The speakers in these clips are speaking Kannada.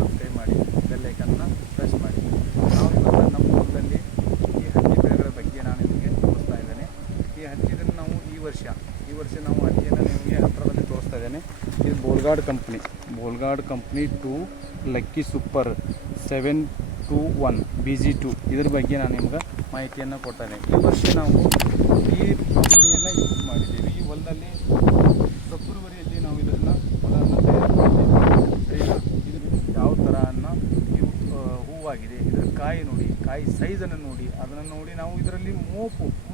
ಸಬ್ಸ್ಕ್ರೈಬ್ ಮಾಡಿ, ಬೆಲ್ ಐಕನ್ನ ಪ್ರೆಸ್ ಮಾಡಿ. ನಾವು ಇವತ್ತು ನಮ್ಮ ಊರಲ್ಲಿ ಈ ಹತ್ತಿ ಬೆಳೆಗಳ ಬಗ್ಗೆ ನಾನು ನಿಮಗೆ ತೋರಿಸ್ತಾ ಇದ್ದೇನೆ. ಈ ಹತ್ತಿಯನ್ನು ನಾವು ಈ ವರ್ಷ ನಾವು ಹತ್ತಿಯನ್ನು ನಿಮಗೆ ಹತ್ತಿರದಲ್ಲಿ ತೋರಿಸ್ತಾ ಇದ್ದೇನೆ. ಇದು ಬೋಲ್ಗಾಡ್ ಕಂಪ್ನಿ 2 ಲಕ್ಕಿ ಸೂಪರ್ 721 BG2 ಇದ್ರ ಬಗ್ಗೆ ನಾನು ನಿಮ್ಗೆ ಮಾಹಿತಿಯನ್ನು ಕೊಡ್ತೇನೆ. ಈ ವರ್ಷ ನಾವು ಈ ಕಂಪ್ನಿಯನ್ನು ಯೂಸ್ ಮಾಡಿದ್ದೀವಿ. ಈ ಹೊಲದಲ್ಲಿ ಫೆಬ್ರವರಿಯಲ್ಲಿ ನಾವು ಇದನ್ನು ಹೊಲವನ್ನು ತಯಾರು ಮಾಡಿದ್ದೀವಿ. ಇದು ಯಾವ ಥರ ಅನ್ನೋ ಹೂವಾಗಿದೆ, ಇದರ ಕಾಯಿ ನೋಡಿ, ಕಾಯಿ ಸೈಜನ್ನು ನೋಡಿ, ಅದನ್ನು ನೋಡಿ ನಾವು ಇದರಲ್ಲಿ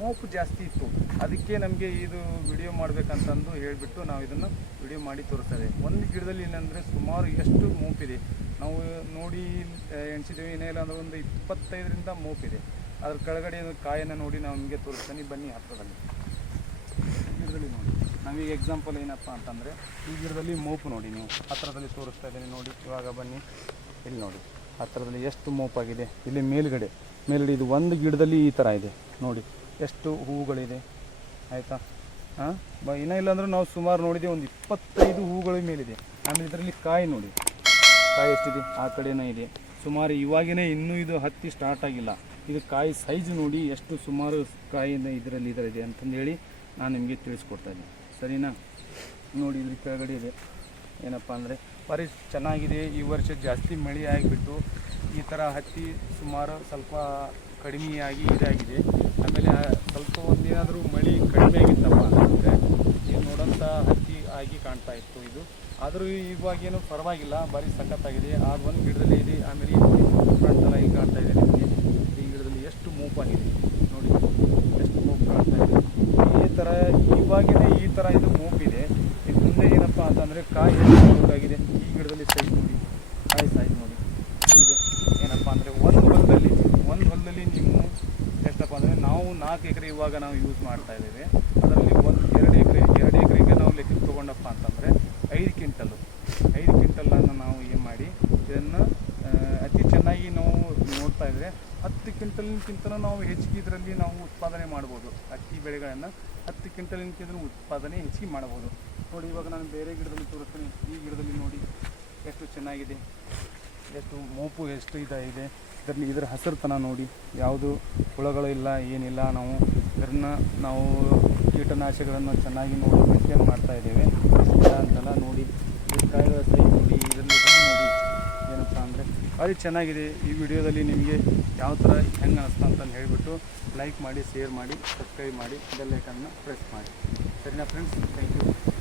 ಮೋಪು ಜಾಸ್ತಿ ಇತ್ತು. ಅದಕ್ಕೆ ನಮಗೆ ಇದು ವಿಡಿಯೋ ಮಾಡಬೇಕಂತಂದು ಹೇಳಿಬಿಟ್ಟು ನಾವು ಇದನ್ನು ವಿಡಿಯೋ ಮಾಡಿ ತೋರಿಸ್ತೇವೆ. ಒಂದು ಗಿಡದಲ್ಲಿ ಏನಂದರೆ ಸುಮಾರು ಎಷ್ಟು ಮೋಪಿದೆ ನಾವು ನೋಡಿ ಎಣಿಸಿದ್ದೀವಿ. ಏನಿಲ್ಲ ಅಂದರೆ ಒಂದು 25ರಿಂದ ಮೋಪಿದೆ. ಅದ್ರ ಕೆಳಗಡೆ ಕಾಯನ್ನು ನೋಡಿ ನಾವು ನಿಮಗೆ ತೋರಿಸ್ತೇನೆ. ಬನ್ನಿ ಹತ್ತಿರದಲ್ಲಿ ಗಿಡದಲ್ಲಿ ನೋಡಿ. ನಾವೀಗ ಎಕ್ಸಾಂಪಲ್ ಏನಪ್ಪ ಅಂತಂದರೆ ಈ ಗಿಡದಲ್ಲಿ ಮೋಪು ನೋಡಿ, ನೀವು ಹತ್ತಿರದಲ್ಲಿ ತೋರಿಸ್ತಾ ಇದ್ದೀನಿ ನೋಡಿ. ಇವಾಗ ಬನ್ನಿ ಇಲ್ಲಿ ನೋಡಿ, ಹತ್ತಿರದಲ್ಲಿ ಎಷ್ಟು ಮೋಪಾಗಿದೆ. ಇಲ್ಲಿ ಮೇಲ್ಗಡೆ ಇದು ಒಂದು ಗಿಡದಲ್ಲಿ ಈ ಥರ ಇದೆ ನೋಡಿ, ಎಷ್ಟು ಹೂವುಗಳಿದೆ ಆಯಿತಾ. ಇನ್ನೂ ಇಲ್ಲಾಂದ್ರೆ ನಾವು ಸುಮಾರು ನೋಡಿದೆ ಒಂದು 25 ಹೂವುಗಳ ಮೇಲಿದೆ. ಆಮೇಲೆ ಇದರಲ್ಲಿ ಕಾಯಿ ನೋಡಿ, ಕಾಯಿ ಎಷ್ಟಿದೆ, ಆ ಕಡೆನೇ ಇದೆ ಸುಮಾರು. ಇವಾಗಿನೇ ಇನ್ನೂ ಇದು ಹತ್ತಿ ಸ್ಟಾರ್ಟ್ ಆಗಿಲ್ಲ. ಇದು ಕಾಯಿ ಸೈಜ್ ನೋಡಿ ಎಷ್ಟು ಸುಮಾರು ಕಾಯಿಯಿಂದ ಇದರಲ್ಲಿದೆ ಅಂತಂದೇಳಿ ನಾನು ನಿಮಗೆ ತಿಳಿಸ್ಕೊಡ್ತಾ ಇದ್ದೀನಿ, ಸರಿನಾ. ನೋಡಿ ಇದ್ರ ಕೆಳಗಡೆ ಇದೆ ಏನಪ್ಪ ಅಂದರೆ ಭಾರಿ ಚೆನ್ನಾಗಿದೆ. ಈ ವರ್ಷ ಜಾಸ್ತಿ ಮಳೆ ಆಗಿಬಿಟ್ಟು ಈ ಥರ ಹತ್ತಿ ಸುಮಾರು ಸ್ವಲ್ಪ ಕಡಿಮೆಯಾಗಿ ಇದಾಗಿದೆ. ಆಮೇಲೆ ಸ್ವಲ್ಪ ಒಂದೇನಾದರೂ ಮಳೆ ಕಡಿಮೆ ಆಗಿತ್ತಪ್ಪ ಅಂತಂದರೆ ಇದು ನೋಡೋಂಥ ಹತ್ತಿ ಆಗಿ ಕಾಣ್ತಾ ಇತ್ತು ಇದು. ಆದರೂ ಇವಾಗೇನು ಪರವಾಗಿಲ್ಲ, ಭಾರಿ ಸಖತ್ತಾಗಿದೆ. ಆಗ ಒಂದು ಗಿಡದಲ್ಲಿ ಇದೆ. ಆಮೇಲೆ ಈ ನೋಡಿ ಫ್ರಂಟೆಲ್ಲ ಈಗ ಕಾಣ್ತಾ ಇದೆ ನಿಮಗೆ. ಈ ಗಿಡದಲ್ಲಿ ಎಷ್ಟು ಮೂಪಾಗಿದೆ ನೋಡಿ, ಎಷ್ಟು ಮೂಪು ಕಾಣ್ತಾ ಇದೆ. ಈ ಥರ ಇವಾಗೇ ಈ ಥರ ಇದು ಮೂಪಿದೆ. ಇದು ಮುಂದೆ ಏನಪ್ಪ ಅಂತಂದರೆ ಕಾಯಿ ಎಷ್ಟು ಮೂಪಾಗಿದೆ. ಈ ಗಿಡದಲ್ಲಿ ಸೈಜ್ ನೋಡಿ, ಕಾಯಿ ಸೈಜ್ ನೋಡಿ ಇದೆ. ಏನಪ್ಪ ಅಂದರೆ ಒಂದು ಹೊಲದಲ್ಲಿ ನೀವು ಎಷ್ಟಪ್ಪ ಅಂದರೆ ನಾವು 4 ಎಕರೆ ಇವಾಗ ನಾವು ಯೂಸ್ ಮಾಡ್ತಾ ಇದ್ದೇವೆ. ಅದರಲ್ಲಿ 2 ಎಕರೆಗೆ ನಾವು ಲೆಕ್ಕ ತೊಗೊಂಡಪ್ಪ ಅಂತಂದರೆ 5 ಕ್ವಿಂಟಲನ್ನು ನಾವು ಏನು ಮಾಡಿ ಇದನ್ನು ಅತಿ ಚೆನ್ನಾಗಿ ನಾವು ನೋಡ್ತಾ ಇದ್ದರೆ 10 ಕ್ವಿಂಟಲ್ಗಿಂತಲೂ ನಾವು ಹೆಚ್ಚಿಗೆ ಇದರಲ್ಲಿ ನಾವು ಉತ್ಪಾದನೆ ಮಾಡ್ಬೋದು. ಹತ್ತಿ ಬೆಳೆಗಳನ್ನು 10 ಕ್ವಿಂಟಲ್ಗಿಂತ ಉತ್ಪಾದನೆ ಹೆಚ್ಚಿಗೆ ಮಾಡ್ಬೋದು. ನೋಡಿ ಇವಾಗ ನಾನು ಬೇರೆ ಗಿಡದಲ್ಲಿ ತೋರಿಸ್ತೀನಿ. ಈ ಗಿಡದಲ್ಲಿ ನೋಡಿ ಎಷ್ಟು ಚೆನ್ನಾಗಿದೆ, ಎಷ್ಟು ಮೋಪು ಎಷ್ಟು ಇದೆ. ಇದರ ಹಸಿರುತನ ನೋಡಿ, ಯಾವುದು ಹುಳಗಳು ಇಲ್ಲ, ಏನಿಲ್ಲ. ನಾವು ಕೀಟನಾಶಕಗಳನ್ನು ಚೆನ್ನಾಗಿ ನೋಡಿ ಮೇಂಟೈನ್ ಮಾಡ್ತಾ ಇದ್ದೇವೆ ಅಂತೆಲ್ಲ ನೋಡಿ. ಈ ಕಾಯಿಗಳ ಸೈಜ್ ನೋಡಿ, ಇದರಲ್ಲಿ ನೋಡಿ ಏನಪ್ಪ ಅಂದರೆ ಭಾರಿ ಚೆನ್ನಾಗಿದೆ. ಈ ವಿಡಿಯೋದಲ್ಲಿ ನಿಮಗೆ ಯಾವ ಥರ ಹೆಂಗೆ ಅನಿಸ್ತಾ ಅಂತಂದು ಹೇಳಿಬಿಟ್ಟು ಲೈಕ್ ಮಾಡಿ, ಶೇರ್ ಮಾಡಿ, ಸಬ್ಸ್ಕ್ರೈಬ್ ಮಾಡಿ, ಬೆಲ್ ಐಕನ್ನ ಪ್ರೆಸ್ ಮಾಡಿ, ಸರಿನಾ ಫ್ರೆಂಡ್ಸ್. Thank you.